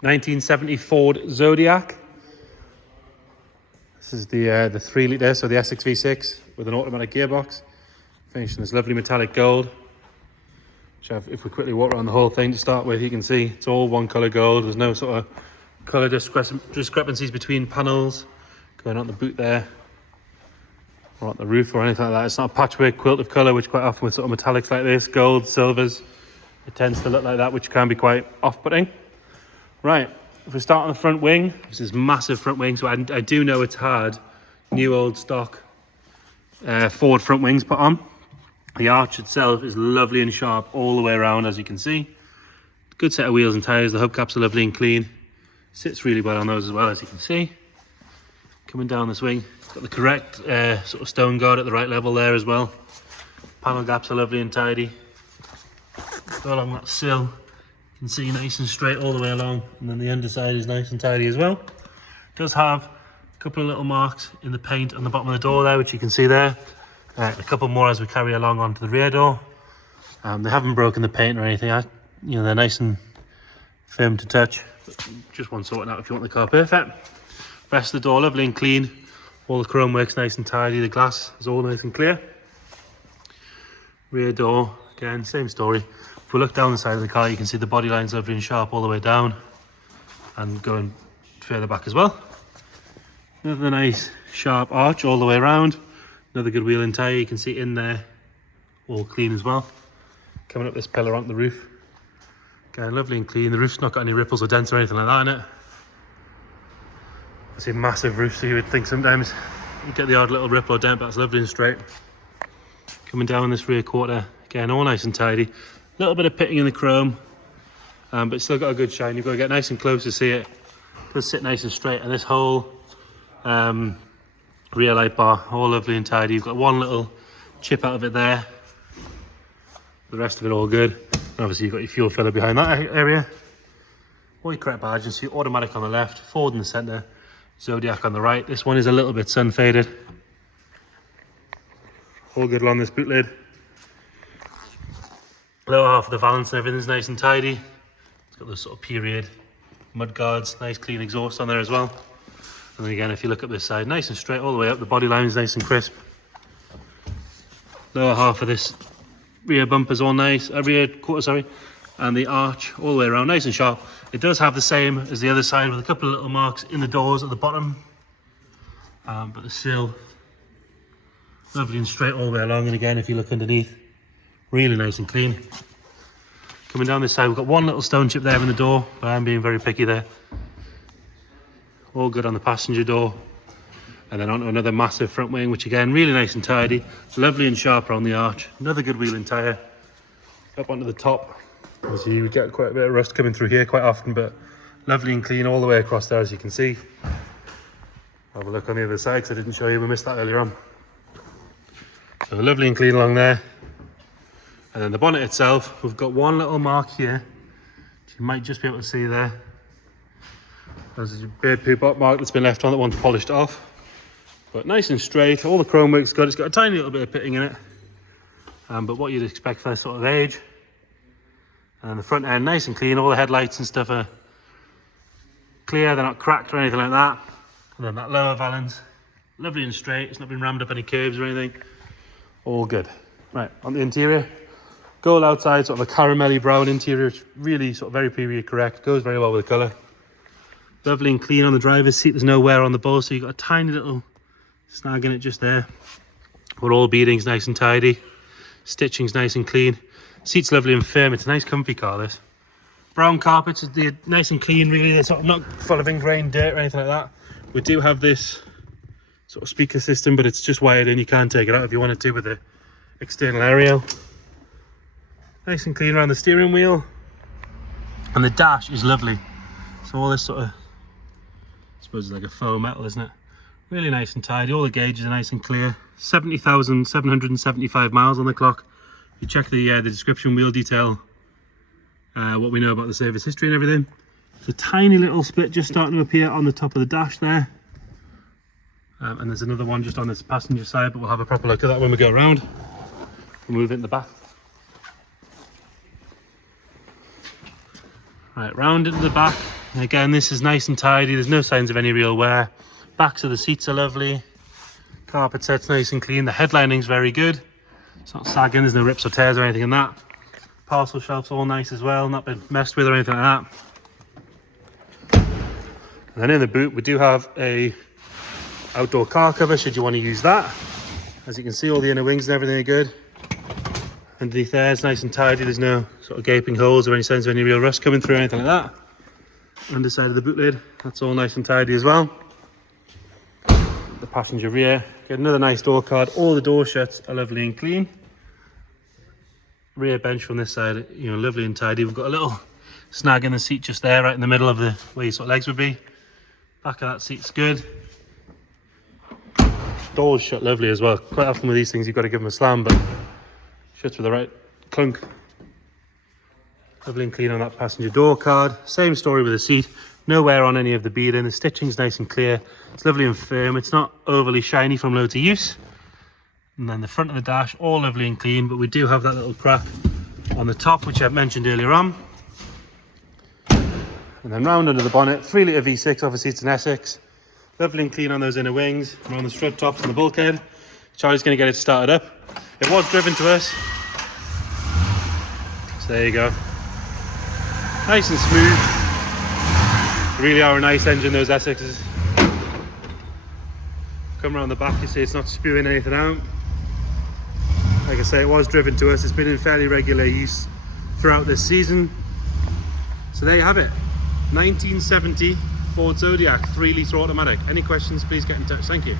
1970 Ford Zodiac. This is the 3 litre, so the S6 V6 with an automatic gearbox. Finished in this lovely metallic gold. Which if we quickly walk around the whole thing to start with, you can see it's all one colour gold. There's no sort of colour discrepancies between panels going on the boot there, or on the roof or anything like that. It's not a patchwork quilt of colour, which quite often with sort of metallics like this, gold, silvers, it tends to look like that, which can be quite off-putting. Right, if we start on the front wing, this is massive front wing, so I do know it's had new old stock Ford front wings put on. The arch itself is lovely and sharp all the way around, as you can see. Good set of wheels and tyres. The hubcaps are lovely and clean. Sits really well on those as well, as you can see. Coming down this wing, got the correct sort of stone guard at the right level there as well. Panel gaps are lovely and tidy. Go along that sill, you can see nice and straight all the way along, and then the underside is nice and tidy as well. It does have a couple of little marks in the paint on the bottom of the door there, which you can see there. A couple more as we carry along onto the rear door. They haven't broken the paint or anything. They're nice and firm to touch. But just one sorting out if you want the car perfect. Rest of the door lovely and clean. All the chrome works nice and tidy. The glass is all nice and clear. Rear door, again, same story. If we look down the side of the car, you can see the body line's lovely and sharp all the way down, and going further back as well. Another nice sharp arch all the way around. Another good wheel and tyre, you can see in there, all clean as well. Coming up this pillar onto the roof. Again, lovely and clean. The roof's not got any ripples or dents or anything like that in it. It's a massive roof, so you would think sometimes you get the odd little ripple or dent, but it's lovely and straight. Coming down this rear quarter, again, all nice and tidy. A little bit of pitting in the chrome, but it's still got a good shine. You've got to get nice and close to see it. It does sit nice and straight, and this whole rear light bar, all lovely and tidy. You've got one little chip out of it there. The rest of it all good. And obviously you've got your fuel filler behind that area. All your correct badges, so your automatic on the left, Ford in the centre, Zodiac on the right. This one is a little bit sun faded. All good along this boot lid. Lower half of the valance and everything's nice and tidy. It's got those sort of period mud guards, nice clean exhaust on there as well. And then again, if you look up this side, nice and straight all the way up. The body line is nice and crisp. Lower half of this rear bumper's all nice, rear quarter, sorry. And the arch all the way around, nice and sharp. It does have the same as the other side with a couple of little marks in the doors at the bottom. But the sill, lovely and straight all the way along. And again, if you look underneath, really nice and clean. Coming down this side, we've got one little stone chip there in the door, but I'm being very picky there. All good on the passenger door. And then onto another massive front wing, which again, really nice and tidy. Lovely and sharp around the arch. Another good wheel and tyre. Up onto the top. Obviously you would get quite a bit of rust coming through here quite often, but lovely and clean all the way across there, as you can see. Have a look on the other side, because I didn't show you, we missed that earlier on. So lovely and clean along there. And then the bonnet itself, we've got one little mark here, which you might just be able to see there. There's a bird poop mark that's been left on that one's polished off. But nice and straight, all the chrome work's good. It's got a tiny little bit of pitting in it. But what you'd expect for this sort of age. And the front end, nice and clean. All the headlights and stuff are clear, they're not cracked or anything like that. And then that lower valance, lovely and straight. It's not been rammed up any curves or anything. All good. Right, on the interior. Gold outside, sort of a caramelly brown interior. It's really sort of very period correct. Goes very well with the colour. Lovely and clean on the driver's seat. There's no wear on the bow, so you've got a tiny little snag in it just there. But all beading's nice and tidy. Stitching's nice and clean. Seat's lovely and firm. It's a nice comfy car, this. Brown carpets, they're nice and clean really. They're sort of not full of ingrained dirt or anything like that. We do have this sort of speaker system, but it's just wired in. You can take it out if you wanted to with the external aerial. Nice and clean around the steering wheel. And the dash is lovely. So all this sort of, I suppose it's like a faux metal, isn't it? Really nice and tidy. All the gauges are nice and clear. 70,775 miles on the clock. If you check the description, wheel detail, what we know about the service history and everything. There's a tiny little split just starting to appear on the top of the dash there. And there's another one just on this passenger side, but we'll have a proper look at that when we go around. We'll move it in the back. Right, round into the back. And again, this is nice and tidy. There's no signs of any real wear. Backs of the seats are lovely. Carpet set's nice and clean. The headlining's very good. It's not sagging, there's no rips or tears or anything in that. Parcel shelf's all nice as well, not been messed with or anything like that. And then in the boot, we do have a outdoor car cover, should you want to use that. As you can see, all the inner wings and everything are good. Underneath there, it's nice and tidy. There's no sort of gaping holes or any signs of any real rust coming through or anything like that. Underside of the boot lid, that's all nice and tidy as well. The passenger rear, get another nice door card. All the door shuts are lovely and clean. Rear bench from this side, you know, lovely and tidy. We've got a little snag in the seat just there, right in the middle of the where your sort of legs would be. Back of that seat's good. Doors shut lovely as well. Quite often with these things, you've got to give them a slam, but shuts with the right clunk. Lovely and clean on that passenger door card. Same story with the seat. No wear on any of the beading. The stitching's nice and clear. It's lovely and firm. It's not overly shiny from loads of use. And then the front of the dash, all lovely and clean, but we do have that little crack on the top, which I mentioned earlier on. And then round under the bonnet, 3 litre V6, obviously it's an Essex. Lovely and clean on those inner wings, around the strut tops and the bulkhead. Charlie's going to get it started up. It was driven to us. So there you go. Nice and smooth. Really are a nice engine, those Essexes. Come around the back, you see it's not spewing anything out. Like I say, it was driven to us. It's been in fairly regular use throughout this season. So there you have it. 1970 Ford Zodiac 3 litre automatic. Any questions, please get in touch. Thank you.